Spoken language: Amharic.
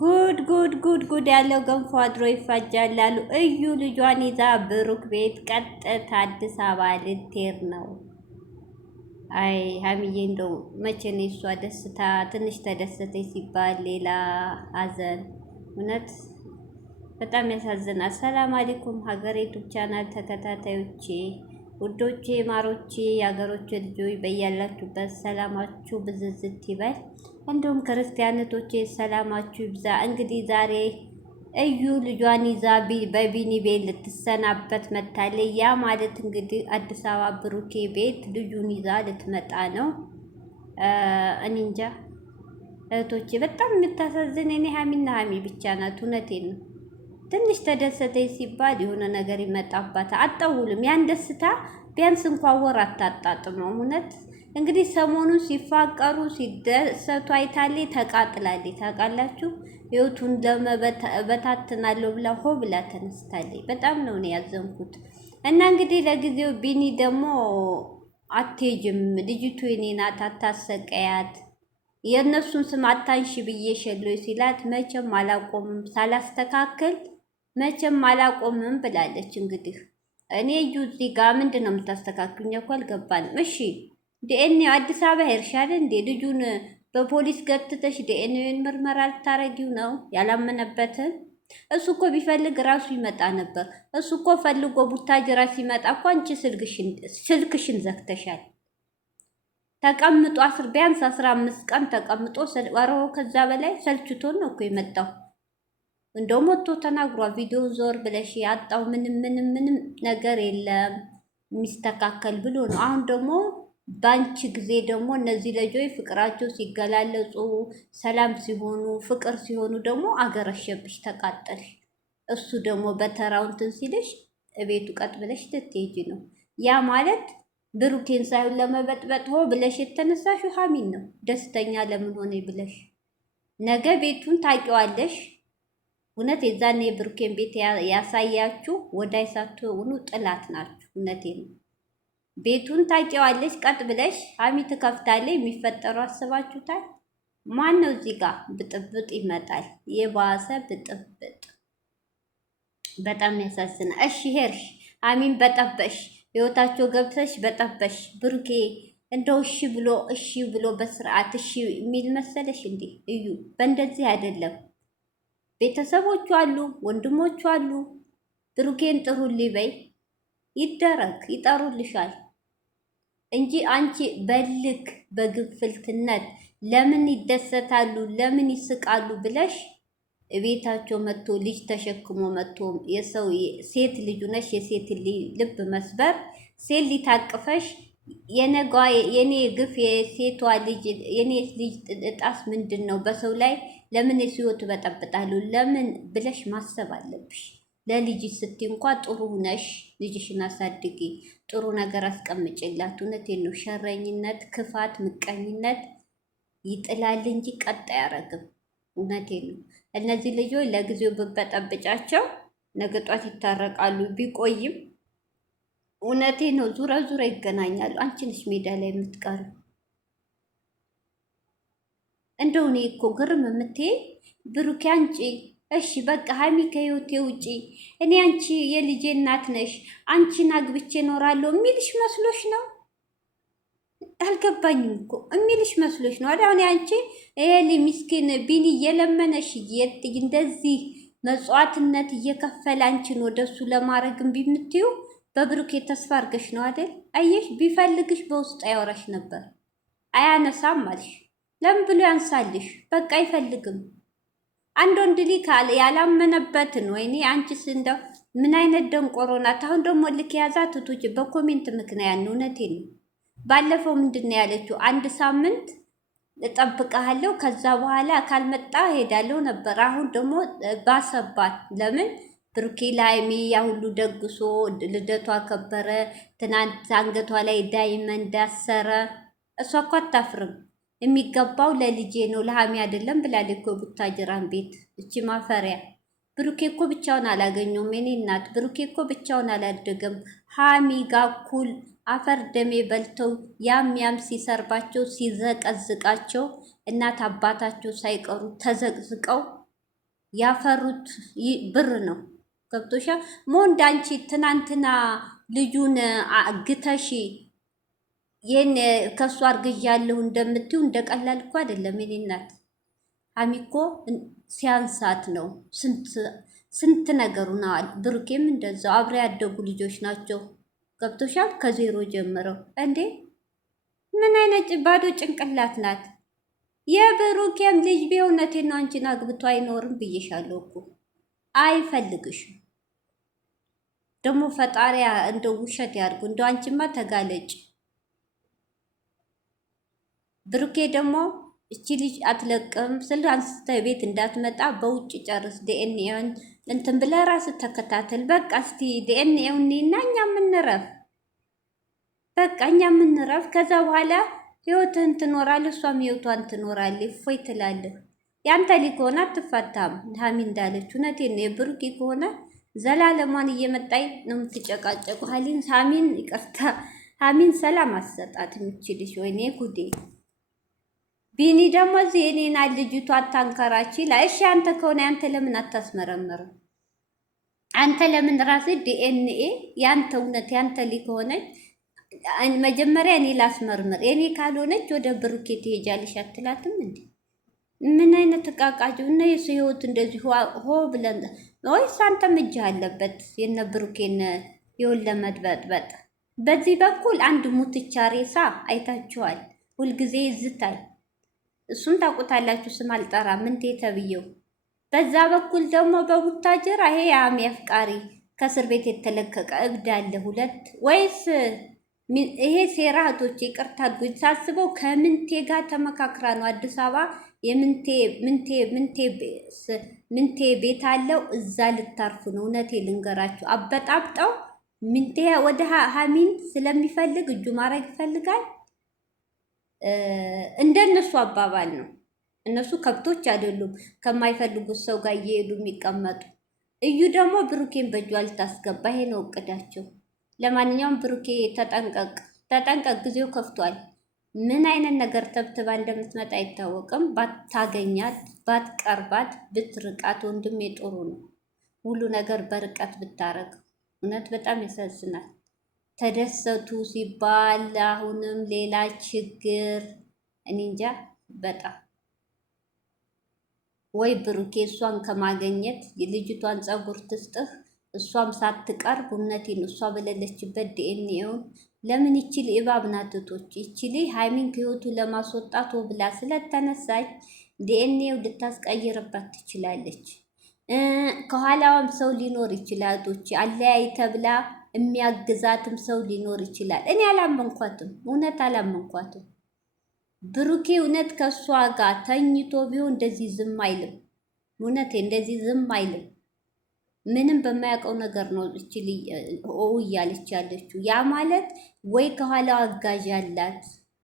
ጉድ ጉድ ጉድ ጉድ ያለው ገንፎ አድሮ ይፋጃል አሉ። እዩ ልጇን ይዛ ብሩክ ቤት ቀጥታ አዲስ አበባ ልትሄድ ነው። አይ ሀሚዬ እንደው መቼ ነው እሷ ደስታ? ትንሽ ተደሰተች ሲባል ሌላ ሀዘን። እውነት በጣም ያሳዝናል። ሰላም አለይኩም ሀገሬ ዩቲዩብ ቻናል ተከታታዮቼ ውዶቼ ማሮቼ የሀገሮቼ ልጆች በያላችሁበት ሰላማችሁ ብዝዝት ይበል። እንዲሁም ክርስቲያኖቶቼ ሰላማችሁ ይብዛ። እንግዲህ ዛሬ እዩ ልጇን ይዛ በቢኒ ቤት ልትሰናበት መታለች። ያ ማለት እንግዲህ አዲስ አበባ ብሩኬ ቤት ልጁን ይዛ ልትመጣ ነው። እኔ እንጃ እህቶቼ በጣም የምታሳዝን እኔ ሀሚና ሀሚ ብቻ ናት። እውነቴን ነው። ትንሽ ተደሰተች ሲባል የሆነ ነገር ይመጣባታል። አጠውልም ያን ደስታ ቢያንስ እንኳን ወር አታጣጥመው። እውነት እንግዲህ ሰሞኑን ሲፋቀሩ ሲደሰቱ አይታለች፣ ተቃጥላለች። ታውቃላችሁ ህይወቱን ለመበታትናለሁ ብላ ሆ ብላ ተነስታለች። በጣም ነው ያዘንኩት። እና እንግዲህ ለጊዜው ቢኒ ደግሞ አትሄጂም ልጅቱ የኔ ናት አታሰቀያት፣ የእነሱን ስም አታንሺ ብዬሻለሁ ሲላት መቼም አላቆምም ሳላስተካከል መቼም አላቆምም ብላለች። እንግዲህ እኔ እዩ እዚህ ጋር ምንድን ነው የምታስተካክሉኝ እኮ አልገባንም። እሺ ዲኤንኤ አዲስ አበባ ሄርሻል እንዴ? ልጁን በፖሊስ ገትተሽ ዲኤንኤን ምርመራ ልታረጊው ነው? ያላመነበትን እሱ እኮ ቢፈልግ ራሱ ይመጣ ነበር። እሱ እኮ ፈልጎ ቡታጅራ ሲመጣ እኮ አንቺ ስልክሽን ዘግተሻል። ተቀምጦ ቢያንስ 15 ቀን ተቀምጦ ወረው ከዛ በላይ ሰልችቶን ነው እኮ የመጣው። እንደውም ወጥቶ ተናግሯል። ቪዲዮ ዞር ብለሽ ያጣው ምንም ነገር የለም የሚስተካከል ብሎ ነው። አሁን ደግሞ ባንቺ ጊዜ ደግሞ እነዚህ ልጆች ፍቅራቸው ሲገላለጹ ሰላም ሲሆኑ ፍቅር ሲሆኑ ደግሞ አገረሸብሽ፣ ተቃጠልሽ። እሱ ደግሞ በተራው እንትን ሲልሽ እቤቱ ቀጥ ብለሽ ልትሄጂ ነው። ያ ማለት ብሩኬን ሳይሆን ለመበጥበጥ ሆ ብለሽ የተነሳሽው ሀሚን ነው። ደስተኛ ለምን ሆነ ብለሽ ነገ ቤቱን ታውቂዋለሽ። እውነት የዛኔ የብሩኬን ቤት ያሳያችሁ ወዳይ ሳትሆኑ ጥላት ናችሁ። እውነቴ ነው። ቤቱን ታውቂዋለሽ። ቀጥ ብለሽ ሀሚ ትከፍታለች። የሚፈጠሩ አስባችሁታል? ማን ነው እዚህ ጋር ብጥብጥ ይመጣል። የባሰ ብጥብጥ በጣም ያሳዝናል። እሺ ሄርሽ ሀሚን በጠበሽ ህይወታቸው ገብተሽ በጠበሽ። ብሩኬ እንደው እሺ ብሎ በስርዓት እሺ የሚል መሰለሽ እንዴ? እዩ በእንደዚህ አይደለም። ቤተሰቦቹ አሉ፣ ወንድሞቹ አሉ። ብሩኬን ጥሩልኝ በይ ይደረግ፣ ይጠሩልሻል እንጂ አንቺ በልክ በግፍልትነት ለምን ይደሰታሉ ለምን ይስቃሉ ብለሽ ቤታቸው መጥቶ ልጅ ተሸክሞ መጥቶ የሰው ሴት ልጅ ነሽ የሴት ልብ መስበር ሴት ሊታቅፈሽ የኔ ግፍ የሴቷ ልጅ የኔ ልጅ እጣስ ምንድን ነው? በሰው ላይ ለምን ሲወት በጠብጣሉ ለምን ብለሽ ማሰብ አለብሽ። ለልጅ ስትይ እንኳን ጥሩ ነሽ፣ ልጅሽን አሳድጊ፣ ጥሩ ነገር አስቀምጭላት። እውነቴን ነው። ሸረኝነት፣ ክፋት፣ ምቀኝነት ይጥላል እንጂ ቀጥ አያረግም። እውነቴን ነው። እነዚህ ልጆች ለጊዜው ብበጠብጫቸው ነገ ጧት ይታረቃሉ። ቢቆይም እውነቴ ነው። ዙራ ዙራ ይገናኛሉ። አንቺ ነሽ ሜዳ ላይ የምትቀሩ። እንደው እኔ እኮ ግርም የምትይ ብሩኬ አንቺ እሺ በቃ ሀሚ ከህይወቴ ውጪ፣ እኔ አንቺ የልጄ እናት ነሽ፣ አንቺን አግብቼ እኖራለሁ የሚልሽ መስሎሽ ነው? አልገባኝም እኮ የሚልሽ መስሎሽ ነው አይደል? አሁን አንቺ ይሄ ምስኪን ቢኒ እየለመነሽ እንደዚህ መጽዋዕትነት እየከፈለ አንቺን ወደሱ ለማድረግ እምቢ የምትዩ በብሩኬ ተስፋ አድርገሽ ነው አይደል? አየሽ ቢፈልግሽ በውስጥ ያወራሽ ነበር። አያነሳም አልሽ። ለምን ብሎ ያንሳልሽ? በቃ አይፈልግም። አንድ ወንድ ልጅ ያላመነበትን ወይኔ አንቺስ እንደው ምን አይነት ደንቆሮ ናት። አሁን ደግሞ ልክ ያዛት ትቶች በኮሜንት ምክንያት ነው። እውነቴን ነው። ባለፈው ምንድን ነው ያለችው? አንድ ሳምንት እጠብቅሃለሁ ከዛ በኋላ ካልመጣ ሄዳለሁ ነበር። አሁን ደግሞ ባሰባት። ለምን ብሩኬ ላይሚ ያ ሁሉ ደግሶ ልደቷ ከበረ። ትናንት አንገቷ ላይ ዳይመንድ አሰረ። እሷ እኮ አታፍርም። የሚገባው ለልጄ ነው ለሀሚ አይደለም ብላለች እኮ ቡታጅራን ቤት። እቺ ማፈሪያ። ብሩኬ እኮ ብቻውን አላገኘውም። የኔ እናት ብሩኬ እኮ ብቻውን አላደገም። ሀሚ ጋር እኩል አፈር ደሜ በልተው ያም ሲሰርባቸው ሲዘቀዝቃቸው እናት አባታቸው ሳይቀሩ ተዘቅዝቀው ያፈሩት ብር ነው። ገብቶሻል? ሞ እንዳንቺ ትናንትና ልጁን ግተሽ ይህን ከእሱ አርግዣለሁ እንደምትዩ እንደቀላል እኮ አይደለም። የኔ እናት ሀሚ እኮ ሲያንሳት ነው ስንት ነገሩ ነዋል። ብሩኬም እንደዛው አብረ ያደጉ ልጆች ናቸው። ገብቶሻል? ከዜሮ ጀምረው እንዴ! ምን አይነት ባዶ ጭንቅላት ናት? የብሩኬም ልጅ ቢሆነቴን ነው አንቺን አግብቶ አይኖርም ብዬሻለሁ እኮ አይፈልግሽም። ደግሞ ፈጣሪያ እንደ ውሸት ያድርጉ። እንደ አንቺማ ተጋለጭ። ብሩኬ ደግሞ እቺ ልጅ አትለቅም ስለ አንስተ ቤት እንዳትመጣ በውጭ ጨርስ። ዲኤንኤውን እንትን ብለህ ራስህ ተከታተል። በቃ እስቲ ዲኤንኤውን እና እኛ የምንረፍ በቃ እኛ የምንረፍ። ከዛ በኋላ ህይወትህን ትኖራለህ፣ እሷም ህይወቷን ትኖራለህ። እፎይ ትላለህ። ያንተ ልጅ ከሆነ አትፈታም። ሀሚ እንዳለች እውነቴን ነው። የብሩኬ ከሆነ ዘላለሟን እየመጣይ ነው የምትጨቃጨቁ። ሀሚን ይቅርታ፣ ሀሚን ሰላም አሰጣት የምችልሽ። ወይኔ ጉዴ! ቢኒ ደግሞ እዚህ የኔና ልጅቷ አታንከራች ይላል። እሺ አንተ ከሆነ አንተ ለምን አታስመረምርም? አንተ ለምን ራስህ ዲኤንኤ ያንተ እውነት ያንተ ልጅ ከሆነች መጀመሪያ እኔ ላስመርምር፣ የኔ ካልሆነች ወደ ብሩኬ ትሄጃለሽ አትላትም እንዴ? ምን አይነት ተቃቃጁ እና የሰው ህይወት እንደዚህ ሆ ብለን ወይስ አንተም እጅ አለበት የነ ብሩኬን ህይወት ለመድበጥበጥ? በዚህ በኩል አንድ ሙትቻ ሬሳ አይታችኋል፣ ሁልጊዜ ይዝታል። እሱን ታውቁታላችሁ፣ ስም አልጠራም እንዴ ተብየው። በዛ በኩል ደግሞ በቡታጅራ ይሄ የአሚ አፍቃሪ ከእስር ቤት የተለቀቀ እብድ አለ ሁለት ወይስ ይሄ ሴራ? እህቶቼ ይቅርታ አድርጉኝ። ሳስበው ከምንቴ ጋር ተመካክራ ነው አዲስ አበባ ምንቴ ቤት አለው እዛ ልታርፉ ነው። እውነቴ ልንገራችሁ አበጣብጠው ምንቴ ወደ ሀሚን ስለሚፈልግ እጁ ማድረግ ይፈልጋል። እንደነሱ አባባል ነው። እነሱ ከብቶች አይደሉም ከማይፈልጉት ሰው ጋር እየሄዱ የሚቀመጡ። እዩ ደግሞ ብሩኬን በእጇ ልታስገባ ይሄ ነው እቅዳቸው። ለማንኛውም ብሩኬ ተጠንቀቅ፣ ጊዜው ከፍቷል። ምን አይነት ነገር ተብትባ እንደምትመጣ አይታወቅም። ባታገኛት፣ ባትቀርባት፣ ብትርቃት ወንድሜ ጥሩ ነው። ሁሉ ነገር በርቀት ብታረግ እውነት በጣም ያሳዝናል። ተደሰቱ ሲባል አሁንም ሌላ ችግር። እኔ እንጃ በጣም ወይ ብሩኬ እሷን ከማገኘት የልጅቷን ጸጉር ትስጥህ፣ እሷም ሳትቀርብ እውነቴን እሷ በሌለችበት ዲኤንኤውን ለምን ይችል እባብ ናትቶች ይችል ሃይሚን ከህይወቱ ለማስወጣት ብላ ስለተነሳች ዲኤንኤው ልታስቀይርባት ትችላለች። ከኋላዋም ሰው ሊኖር ይችላል። ቶች አለያይ ተብላ የሚያግዛትም ሰው ሊኖር ይችላል። እኔ አላመንኳትም፣ እውነት አላመንኳትም። ብሩኬ እውነት ከእሷ ጋር ተኝቶ ቢሆን እንደዚህ ዝም አይልም። እውነቴ እንደዚህ ዝም አይልም። ምንም በማያውቀው ነገር ነው እችል እያለች ያለችው። ያ ማለት ወይ ከኋላው አጋዥ አላት